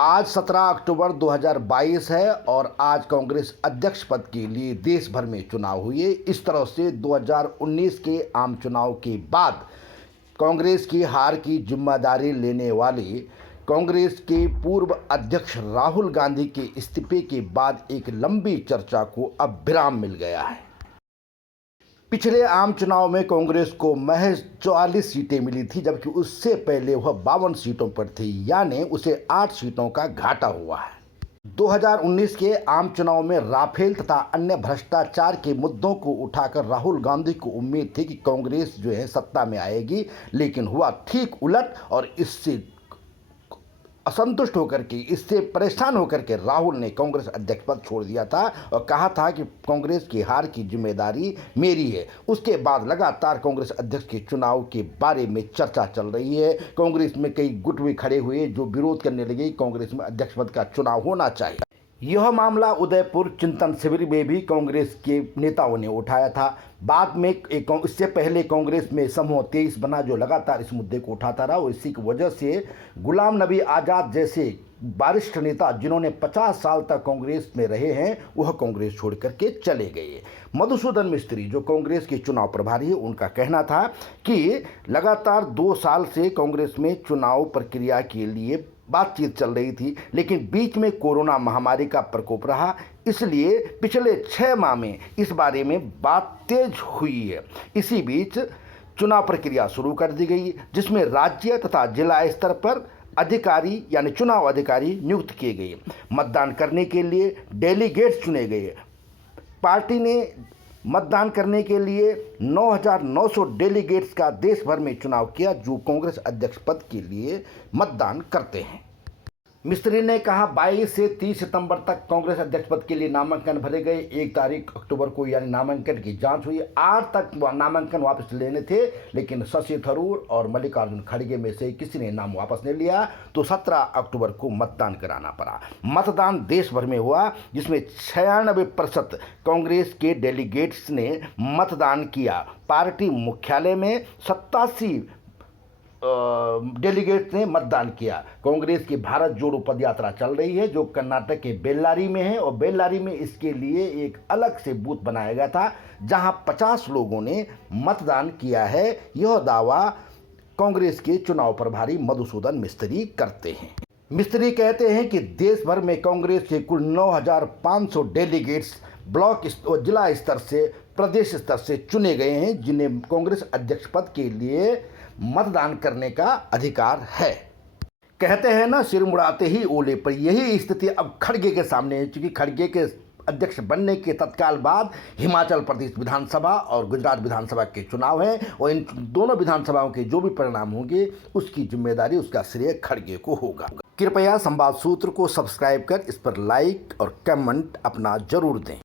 आज 17 अक्टूबर 2022 है और आज कांग्रेस अध्यक्ष पद के लिए देश भर में चुनाव हुए। इस तरह से 2019 के आम चुनाव के बाद कांग्रेस की हार की जिम्मेदारी लेने वाले कांग्रेस के पूर्व अध्यक्ष राहुल गांधी के इस्तीफे के बाद एक लंबी चर्चा को अब विराम मिल गया है। पिछले आम चुनाव में कांग्रेस को महज 44 सीटें मिली थी, जबकि उससे पहले वह 52 सीटों पर थी, यानी उसे 8 सीटों का घाटा हुआ है। 2019 के आम चुनाव में राफेल तथा अन्य भ्रष्टाचार के मुद्दों को उठाकर राहुल गांधी को उम्मीद थी कि कांग्रेस जो है सत्ता में आएगी, लेकिन हुआ ठीक उलट और इससे असंतुष्ट होकर के, इससे परेशान होकर के राहुल ने कांग्रेस अध्यक्ष पद छोड़ दिया था और कहा था कि कांग्रेस की हार की जिम्मेदारी मेरी है। उसके बाद लगातार कांग्रेस अध्यक्ष के चुनाव के बारे में चर्चा चल रही है। कांग्रेस में कई गुट भी खड़े हुए जो विरोध करने लगे, कांग्रेस में अध्यक्ष पद का चुनाव होना चाहिए। यह मामला उदयपुर चिंतन शिविर में भी कांग्रेस के नेताओं ने उठाया था। बाद में इससे पहले कांग्रेस में समूह 23 बना जो लगातार इस मुद्दे को उठाता रहा और इसी की वजह से गुलाम नबी आज़ाद जैसे वरिष्ठ नेता जिन्होंने 50 साल तक कांग्रेस में रहे हैं, वह कांग्रेस छोड़ करके चले गए। मधुसूदन मिस्त्री जो कांग्रेस के चुनाव प्रभारी है, उनका कहना था कि लगातार 2 साल से कांग्रेस में चुनाव प्रक्रिया के लिए बातचीत चल रही थी, लेकिन बीच में कोरोना महामारी का प्रकोप रहा, इसलिए पिछले 6 माह में इस बारे में बात तेज हुई है। इसी बीच चुनाव प्रक्रिया शुरू कर दी गई, जिसमें राज्य तथा जिला स्तर पर अधिकारी यानी चुनाव अधिकारी नियुक्त किए गए। मतदान करने के लिए डेलीगेट्स चुने गए। पार्टी ने मतदान करने के लिए 9,900 डेलीगेट्स का देश भर में चुनाव किया जो कांग्रेस अध्यक्ष पद के लिए मतदान करते हैं। मिस्त्री ने कहा 22 से 30 सितंबर तक कांग्रेस अध्यक्ष पद के लिए नामांकन भरे गए। 1 तारीख अक्टूबर को यानी नामांकन की जांच हुई। 8 तक नामांकन वापस लेने थे, लेकिन शशि थरूर और मल्लिकार्जुन खड़गे में से किसी ने नाम वापस नहीं लिया, तो 17 अक्टूबर को मतदान कराना पड़ा। मतदान देश भर में हुआ, जिसमें 96% कांग्रेस के डेलीगेट्स ने मतदान किया। पार्टी मुख्यालय में 87 डेलीगेट्स ने मतदान किया। कांग्रेस की भारत जोड़ो पद यात्रा चल रही है जो कर्नाटक के बेल्लारी में है और बेल्लारी में इसके लिए एक अलग से बूथ बनाया गया था जहां 50 लोगों ने मतदान किया है। यह दावा कांग्रेस के चुनाव प्रभारी मधुसूदन मिस्त्री करते हैं। मिस्त्री कहते हैं कि देश भर में कांग्रेस के कुल 9,500 डेलीगेट्स ब्लॉक और जिला स्तर से प्रदेश स्तर से चुने गए हैं, जिन्हें कांग्रेस अध्यक्ष पद के लिए मतदान करने का अधिकार है। कहते हैं ना, सिर मुड़ाते ही ओले पर, यही स्थिति अब खड़गे के सामने है। चूंकि खड़गे के अध्यक्ष बनने के तत्काल बाद हिमाचल प्रदेश विधानसभा और गुजरात विधानसभा के चुनाव हैं और इन दोनों विधानसभाओं के जो भी परिणाम होंगे उसकी जिम्मेदारी, उसका श्रेय खड़गे को होगा। कृपया संवाद सूत्र को सब्सक्राइब कर इस पर लाइक और कमेंट अपना जरूर दें।